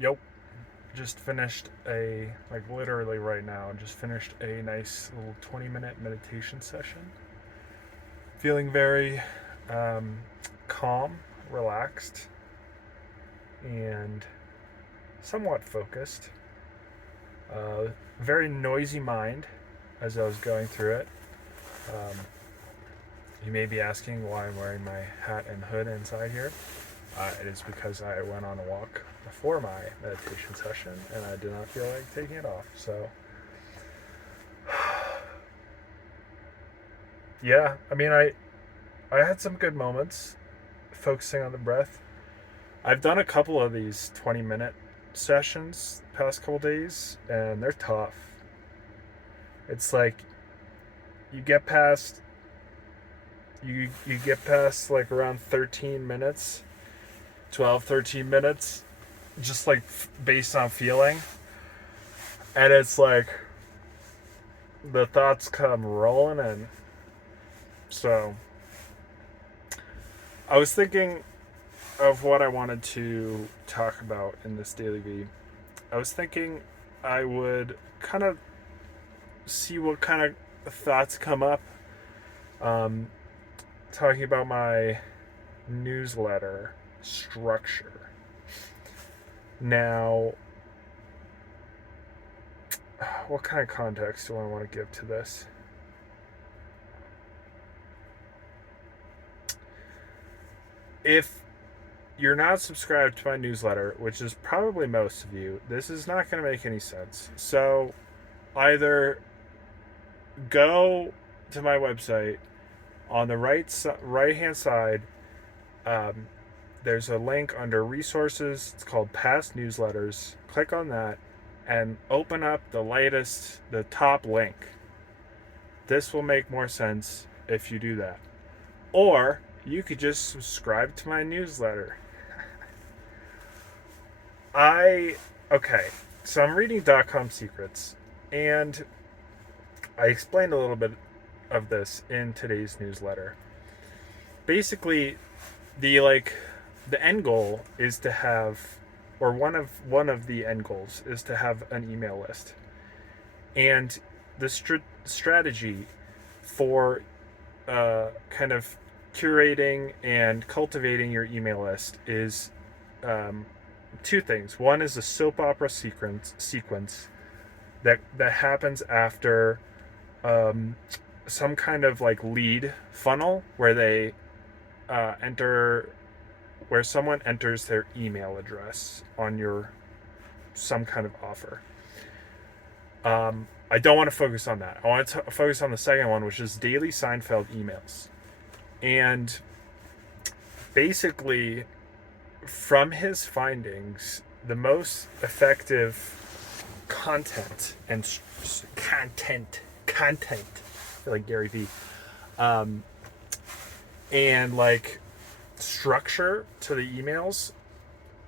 Yep. Just finished literally right now, just finished a nice little 20-minute meditation session. Feeling very um, calm, relaxed, and somewhat focused. Very noisy mind as I was going through it. Um, you may be asking why I'm wearing my hat and hood inside here. It is because I went on a walk before my meditation session and I did not feel like taking it off. So, yeah, I had some good moments focusing on the breath. I've done a couple of these 20-minute sessions the past couple days and they're tough. It's like you get past you get past like around 13 minutes, 12, 13 minutes, just like based on feeling, and it's like the thoughts come rolling in. So I was thinking of what I wanted to talk about in this daily V. I was thinking I would kind of see what kind of thoughts come up, um, talking about my newsletter structure. Now, what kind of context do I want to give to this? If you're not subscribed to my newsletter, which is probably most of you, this is not going to make any sense. So either go to my website on the right hand side. Um, there's a link under resources. It's called past newsletters. Click on that and open up the top link. This will make more sense if you do that. Or you could just subscribe to my newsletter. Okay, so I'm reading Dotcom Secrets, and I explained a little bit of this in today's newsletter. Basically, the end goal is to have, or one of the end goals is to have an email list, and the strategy for kind of curating and cultivating your email list is um, two things. One is a soap opera sequence that happens after some kind of like lead funnel where they enter where someone enters their email address on your some kind of offer. I don't want to focus on that. I want to focus on the second one, which is daily Seinfeld emails. And basically, from his findings, the most effective content, like Gary V, um, and like structure to the emails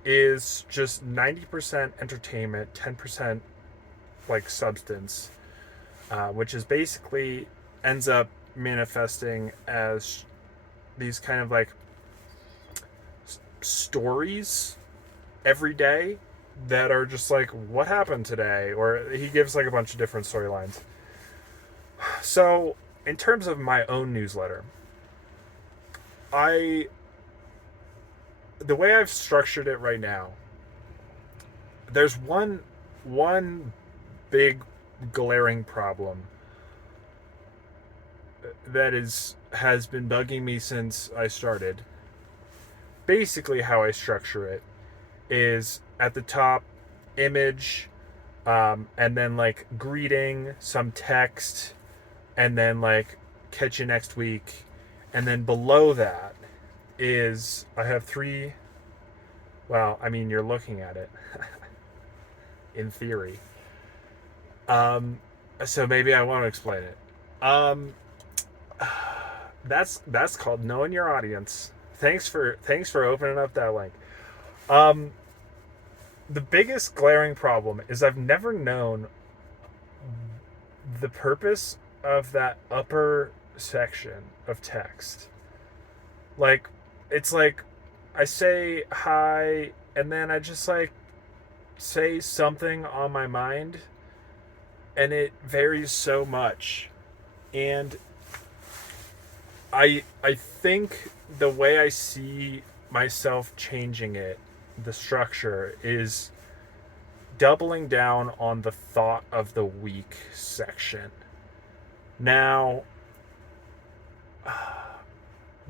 is just 90% entertainment, 10% like substance, which is basically ends up manifesting as these kind of like stories every day that are just like, what happened today? Or he gives like a bunch of different storylines. So, in terms of my own newsletter, I the way I've structured it right now, there's one big glaring problem that has been bugging me since I started. Basically, how I structure it is at the top, image, and then like greeting, some text, and then like catch you next week, and then below that is I have three. Well, I mean, you're looking at it in theory. Um, so maybe I want to explain it. Um, that's called knowing your audience. Thanks for opening up that link. Um, the biggest glaring problem is I've never known the purpose of that upper section of text. Like, it's like I say hi, and then I just like say something on my mind, and it varies so much. And I think the way I see myself changing it, the structure, is doubling down on the thought of the week section. Now,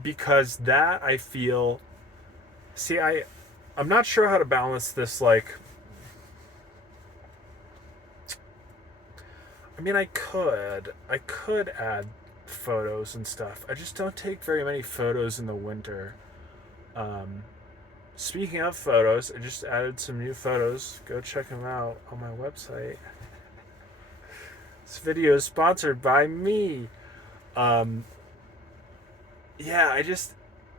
because that I feel, see, I'm not sure how to balance this. Like, I mean, I could add photos and stuff. I just don't take very many photos in the winter. Um, Speaking of photos, I just added some new photos. Go check them out on my website. This video is sponsored by me. Um, yeah,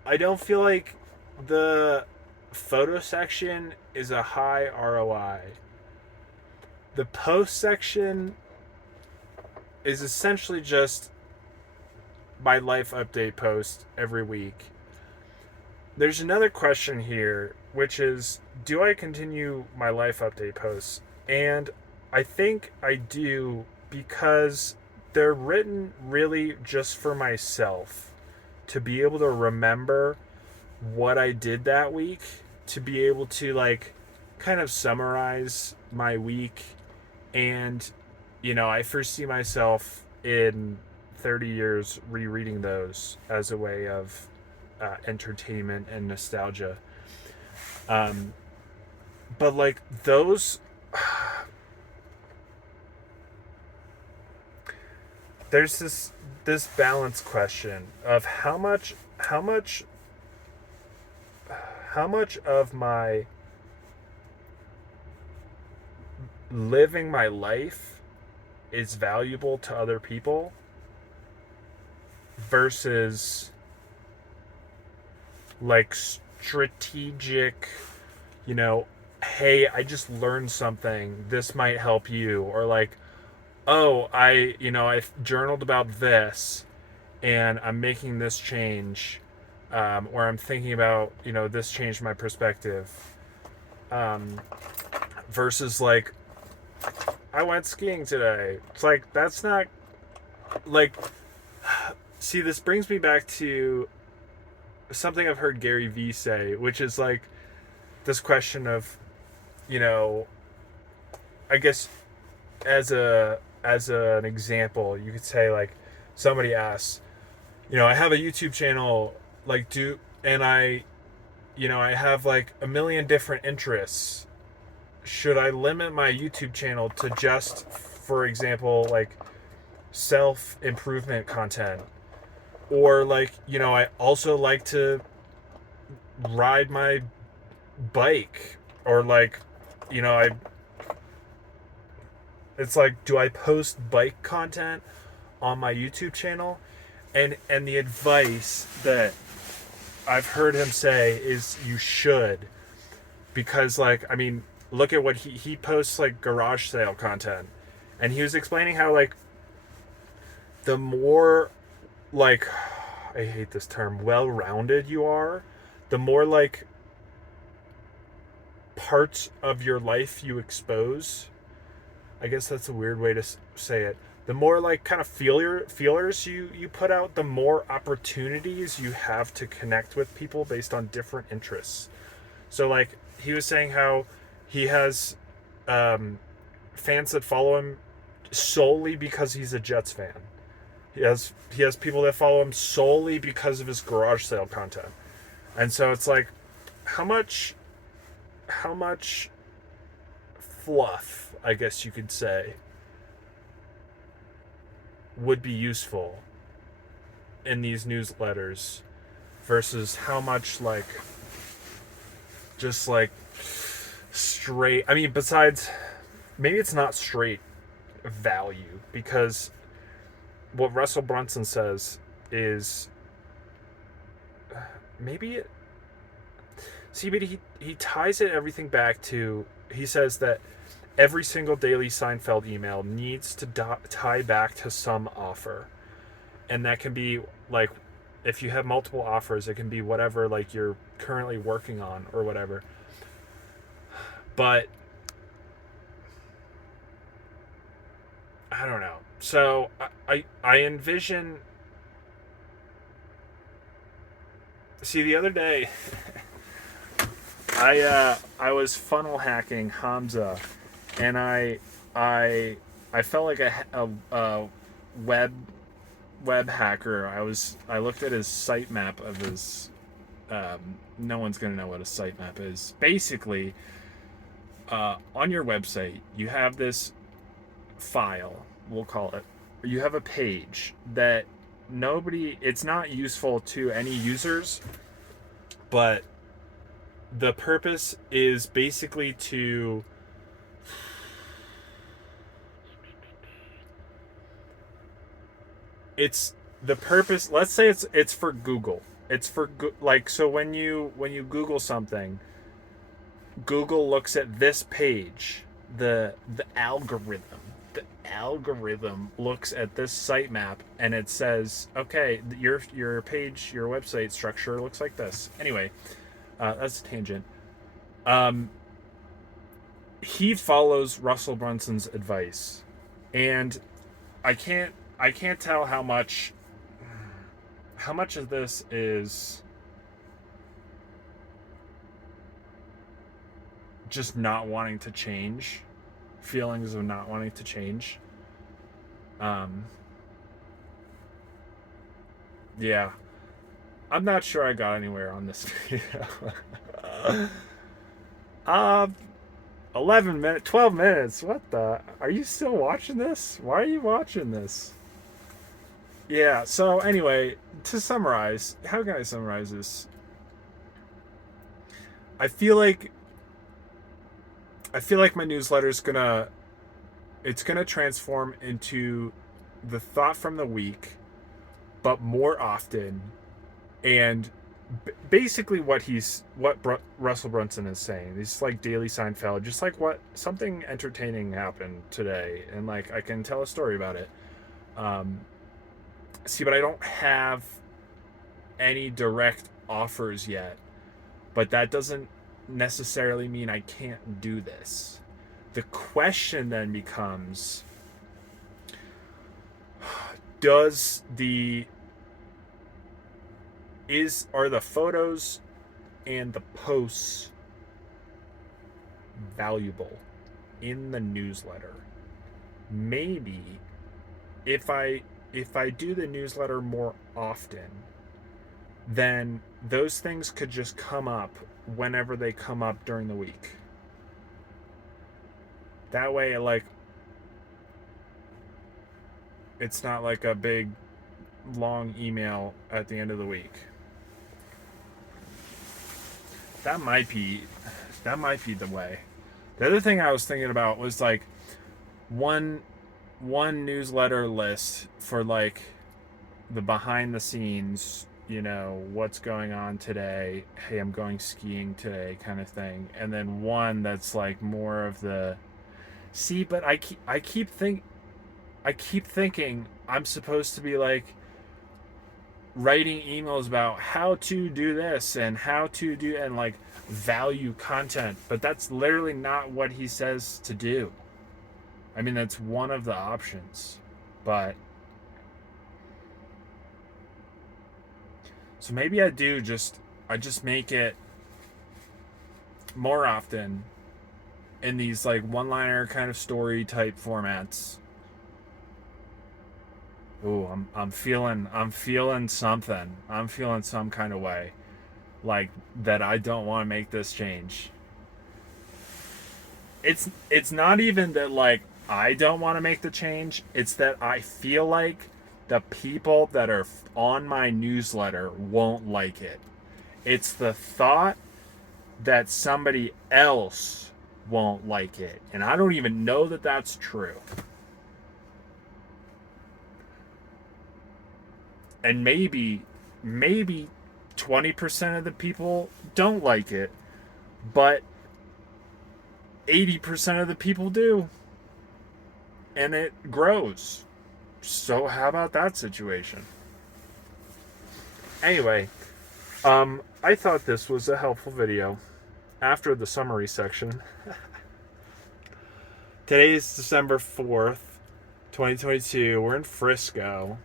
I don't feel like the photo section is a high ROI. The post section is essentially just my life update post every week. There's another question here, which is, do I continue my life update posts? And I think I do, because they're written really just for myself, to be able to remember what I did that week, to be able to like kind of summarize my week. And I foresee myself in 30 years rereading those as a way of entertainment and nostalgia. But like those, there's this balance question of how much of my living my life is valuable to other people versus like strategic, hey, I just learned something, this might help you, or like, oh, I journaled about this and I'm making this change, or I'm thinking about, this changed my perspective, versus like, I went skiing today. It's like, that's not like, see, this brings me back to something I've heard Gary V say, which is like this question of, I guess as an example, you could say like somebody asks, I have a YouTube channel, like I have like a million different interests. Should I limit my YouTube channel to just, for example, like self-improvement content? Or like, I also like to ride my bike, or like, I it's like, do I post bike content on my YouTube channel? And the advice that I've heard him say is you should, because like, I mean, look at what he posts, like garage sale content, and he was explaining how like the more like, I hate this term, well-rounded you are, the more like parts of your life you expose. I guess that's a weird way to say it. The more like kind of feelers you put out, the more opportunities you have to connect with people based on different interests. So like he was saying how he has fans that follow him solely because he's a Jets fan. He has people that follow him solely because of his garage sale content. And so it's like, how much fluff, I guess you could say, would be useful in these newsletters versus how much like just like straight, I mean, besides maybe it's not straight value, because what Russell Brunson says is maybe it, see, but he ties it everything back to, he says that every single daily Seinfeld email needs to tie back to some offer. And that can be like, if you have multiple offers, it can be whatever like you're currently working on or whatever. But I don't know. So I envision. See, the other day, I was funnel hacking Hamza, and I felt like a web hacker. I looked at his sitemap of his. No one's gonna know what a sitemap is. Basically, on your website, you have this file. We'll call it. You have a page that it's not useful to any users, but the purpose is basically to it's the purpose. Let's say it's for Google. It's for like, so when you Google something, Google looks at this page. The algorithm looks at this sitemap, and it says, okay, your page, your website structure looks like this. Anyway, that's a tangent. He follows Russell Brunson's advice, and I can't tell how much of this is just not wanting to change, feelings of not wanting to change. Yeah, I'm not sure I got anywhere on this video. 11 minutes, 12 minutes. What the? Are you still watching this? Why are you watching this? Yeah, so anyway, to summarize, how can I summarize this? I feel like my newsletter's it's gonna transform into the thought from the week, but more often, and basically what Russell Brunson is saying. It's like daily Seinfeld, just like what something entertaining happened today, and like I can tell a story about it. See, but I don't have any direct offers yet. But that doesn't necessarily mean I can't do this. The question then becomes, are the photos and the posts valuable in the newsletter? Maybe if I do the newsletter more often, then those things could just come up whenever they come up during the week. That way, like, it's not like a big long email at the end of the week. That might be the way. The other thing I was thinking about was like one newsletter list for like the behind the scenes, what's going on today, hey, I'm going skiing today kind of thing, and then one that's like more of the but I keep thinking I'm supposed to be like writing emails about how to do this and how to do, and like value content, but that's literally not what he says to do. I mean, that's one of the options, but so maybe I just make it more often in these like one-liner kind of story type formats. Ooh, I'm feeling something. I'm feeling some kind of way, like that I don't want to make this change. It's not even that like I don't want to make the change. It's that I feel like the people that are on my newsletter won't like it. It's the thought that somebody else won't like it, and I don't even know that that's true. And maybe 20% of the people don't like it, but 80% of the people do, and it grows. So how about that situation? Anyway, I thought this was a helpful video after the summary section. Today is December 4th. 2022. We're in Frisco.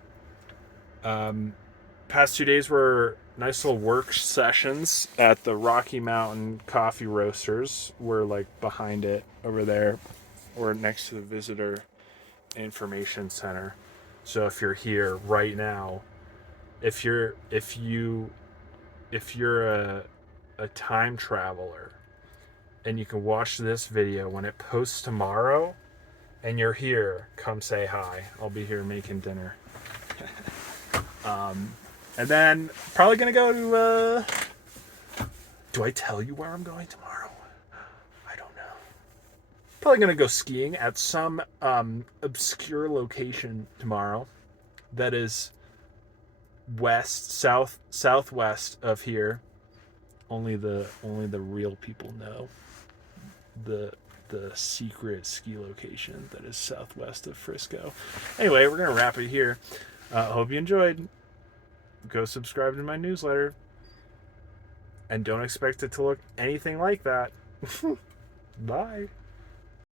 Past 2 days were nice little work sessions at the Rocky Mountain Coffee Roasters. We're like behind it over there. We're next to the Visitor Information Center. So if you're here right now, if you're a time traveler and you can watch this video when it posts tomorrow and you're here, come say hi. I'll be here making dinner. And then probably gonna go to do I tell you where I'm going tomorrow? I don't know. Probably gonna go skiing at some obscure location tomorrow that is southwest of here. Only the real people know the secret ski location that is southwest of Frisco. Anyway, we're gonna wrap it here. Hope you enjoyed. Go subscribe to my newsletter. And don't expect it to look anything like that. Bye.